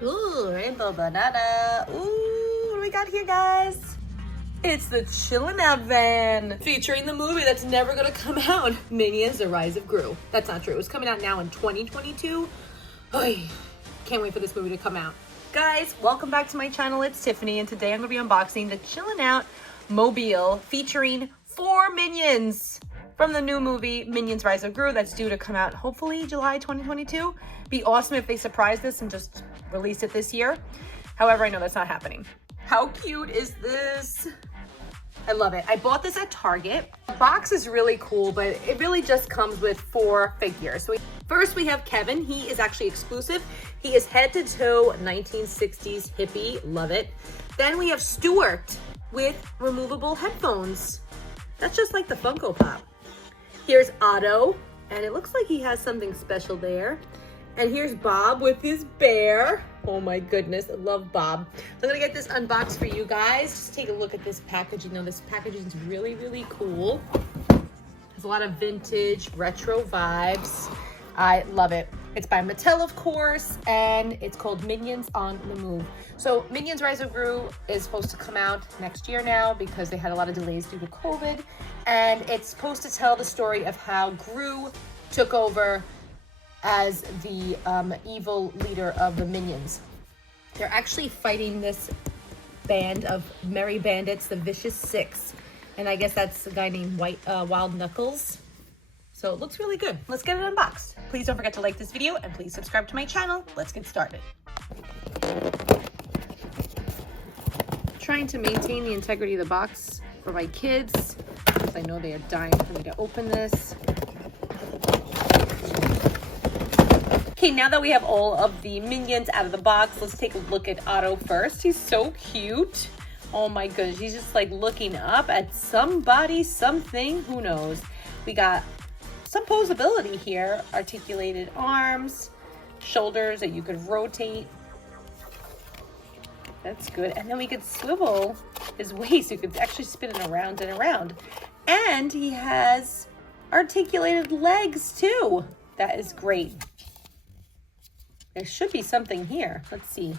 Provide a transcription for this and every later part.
Ooh, rainbow banana. Ooh, what do we got here, guys? It's the Chillin' Out van featuring the movie that's never gonna come out, Minions: The Rise of Gru. That's not true. It's coming out now in 2022. Oy, can't wait for this movie to come out. Guys, welcome back to my channel. It's Tiffany, and today I'm gonna be unboxing the Chillin' Out mobile featuring 4 Minions from the new movie Minions: Rise of Gru that's due to come out hopefully July 2022. Be awesome if they surprise this and just release it this year. However, I know that's not happening. How cute is this? I love it. I bought this at Target. The box is really cool, but it really just comes with 4 figures. So first we have Kevin. He is actually exclusive. He is head to toe 1960s hippie. Love it. Then we have Stuart with removable headphones. That's just like the Funko Pop. Here's Otto, and it looks like he has something special there. And here's Bob with his bear. Oh my goodness, I love Bob. So I'm gonna get this unboxed for you guys. Just take a look at this packaging. Now this packaging is really, really cool. There's a lot of vintage, retro vibes. I love it. It's by Mattel, of course, and it's called Minions on the Move. So Minions: Rise of Gru is supposed to come out next year now because they had a lot of delays due to COVID. And it's supposed to tell the story of how Gru took over as the evil leader of the Minions. They're actually fighting this band of merry bandits, the Vicious Six. And I guess that's a guy named Wild Knuckles. So it looks really good. Let's get it unboxed. Please don't forget to like this video and please subscribe to my channel. Let's get started. Trying to maintain the integrity of the box for my kids, because I know they are dying for me to open this. Okay, now that we have all of the Minions out of the box, let's take a look at Otto first. He's so cute. Oh my goodness, he's just like looking up at somebody, something, who knows. We got some posability here, articulated arms, shoulders that you could rotate. That's good. And then we could swivel his waist. You could actually spin it around and around. And he has articulated legs too. That is great. There should be something here. Let's see.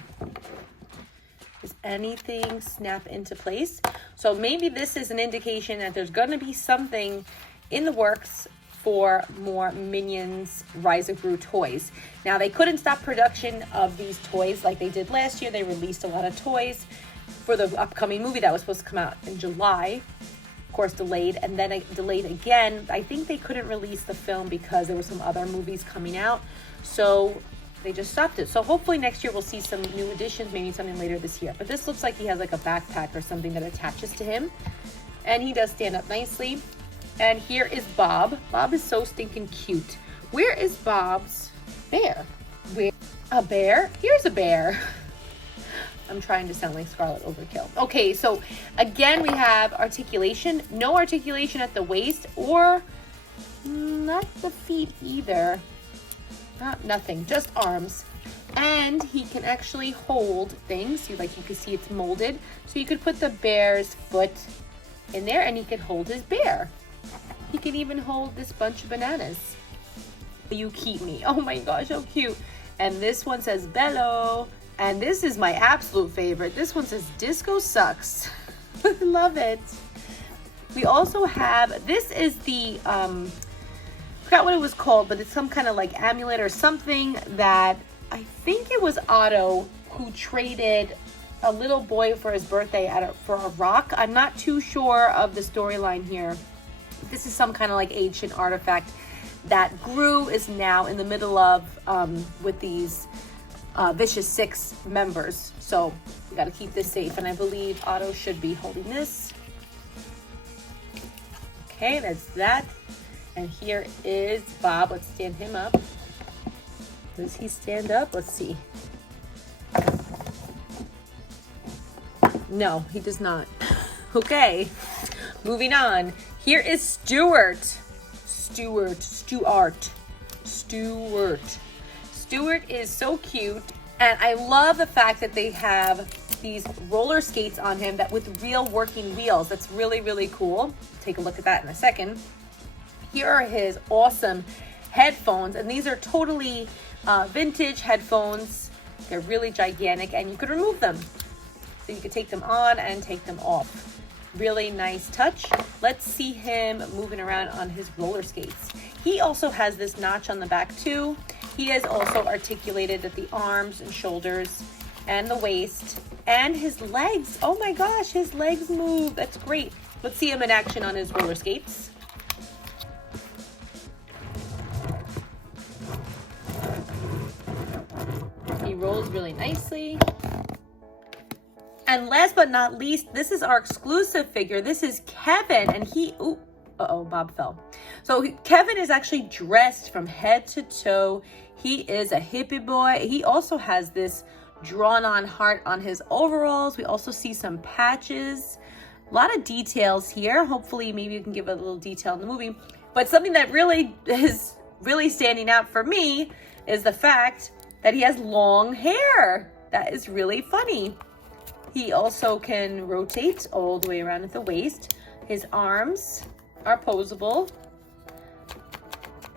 Does anything snap into place? So maybe this is an indication that there's going to be something in the works for more Minions Rise of Gru toys. Now, they couldn't stop production of these toys like they did last year. They released a lot of toys for the upcoming movie that was supposed to come out in July. Of course, delayed, and then delayed again. I think they couldn't release the film because there were some other movies coming out. So they just stopped it. So hopefully next year we'll see some new additions, maybe something later this year. But this looks like he has like a backpack or something that attaches to him. And he does stand up nicely. And here is Bob. Bob is so stinking cute. Where is Bob's bear? Where? A bear? Here's a bear. I'm trying to sound like Scarlet Overkill. Okay, so again, we have articulation. No articulation at the waist or not the feet either. Nothing, just arms. And he can actually hold things. Like you can see it's molded. So you could put the bear's foot in there and he could hold his bear. He can even hold this bunch of bananas. You keep me. Oh my gosh, how cute. And this one says Bello. And this is my absolute favorite. This one says Disco Sucks. Love it. We also have, this is the, forgot what it was called, but it's some kind of like amulet or something that I think it was Otto who traded a little boy for his birthday for a rock. I'm not too sure of the storyline here. This is some kind of like ancient artifact that Gru is now in the middle of with these Vicious Six members. So we got to keep this safe, and I believe Otto should be holding this. Okay, that's that. And here is Bob. Let's stand him up. Does he stand up? Let's see. No, he does not. Okay, moving on. Here is Stuart. Stuart is so cute. And I love the fact that they have these roller skates on him that with real working wheels. That's really, really cool. Take a look at that in a second. Here are his awesome headphones, and these are totally vintage headphones. They're really gigantic, and you could remove them. So you could take them on and take them off. Really nice touch. Let's see him moving around on his roller skates. He also has this notch on the back too. He has also articulated at the arms and shoulders and the waist and his legs. Oh my gosh, his legs move. That's great. Let's see him in action on his roller skates. He rolls really nicely. And last but not least, this is our exclusive figure. This is Kevin, and he, uh-oh, Bob fell. So Kevin is actually dressed from head to toe. He is a hippie boy. He also has this drawn on heart on his overalls. We also see some patches. A lot of details here. Hopefully maybe you can give a little detail in the movie. But something that really is really standing out for me is the fact that he has long hair. That is really funny. He also can rotate all the way around at the waist. His arms are posable.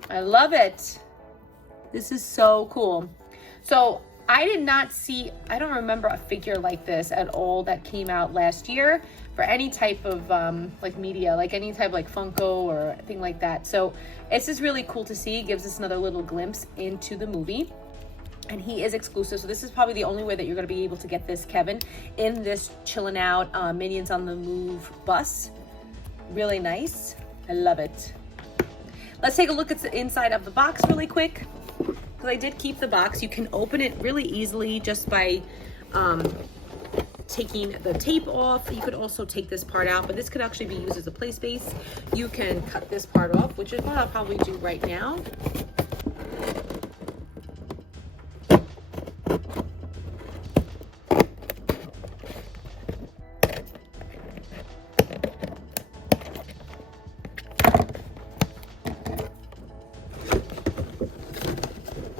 I love it. This is so cool. So I did not see, I don't remember a figure like this at all that came out last year for any type of like media, like any type like Funko or thing like that. So it's just really cool to see. It gives us another little glimpse into the movie. And he is exclusive, so this is probably the only way that you're going to be able to get this Kevin in this chilling out Minions on the Move bus. Really nice. I love it. Let's take a look at the inside of the box really quick, because I did keep the box. You can open it really easily just by taking the tape off. You could also take this part out, but this could actually be used as a play space. You can cut this part off, which is what I'll probably do right now.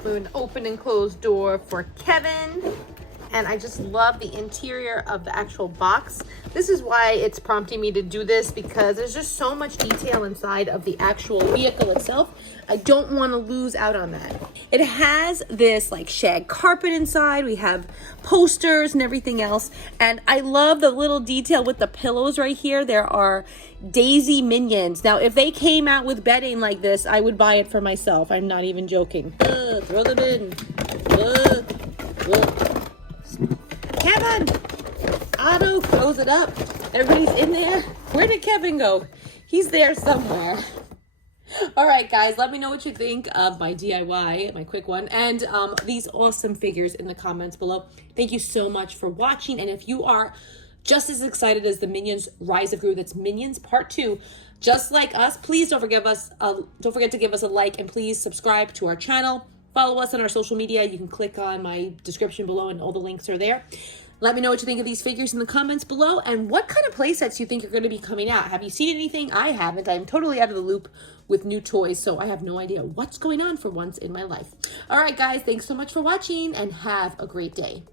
An open and closed door for Kevin, and I just love the interior of the actual box. This is why it's prompting me to do this, because there's just so much detail inside of the actual vehicle itself. I don't want to lose out on that. It has this like shag carpet inside. We have posters and everything else, and I love the little detail with the pillows right here. There are Daisy Minions. Now, if they came out with bedding like this, I would buy it for myself. I'm not even joking. Throw them in. Kevin! Otto throws it up. Everybody's in there. Where did Kevin go? He's there somewhere. All right, guys, let me know what you think of my DIY, my quick one, and these awesome figures in the comments below. Thank you so much for watching, and if you are just as excited as the Minions Rise of Gru, that's Minions Part 2, just like us, please don't forget to give us a like, and please subscribe to our channel. Follow us on our social media. You can click on my description below, and all the links are there. Let me know what you think of these figures in the comments below, and what kind of play sets you think are going to be coming out. Have you seen anything? I haven't. I'm totally out of the loop with new toys, so I have no idea what's going on for once in my life. All right, guys, thanks so much for watching, and have a great day.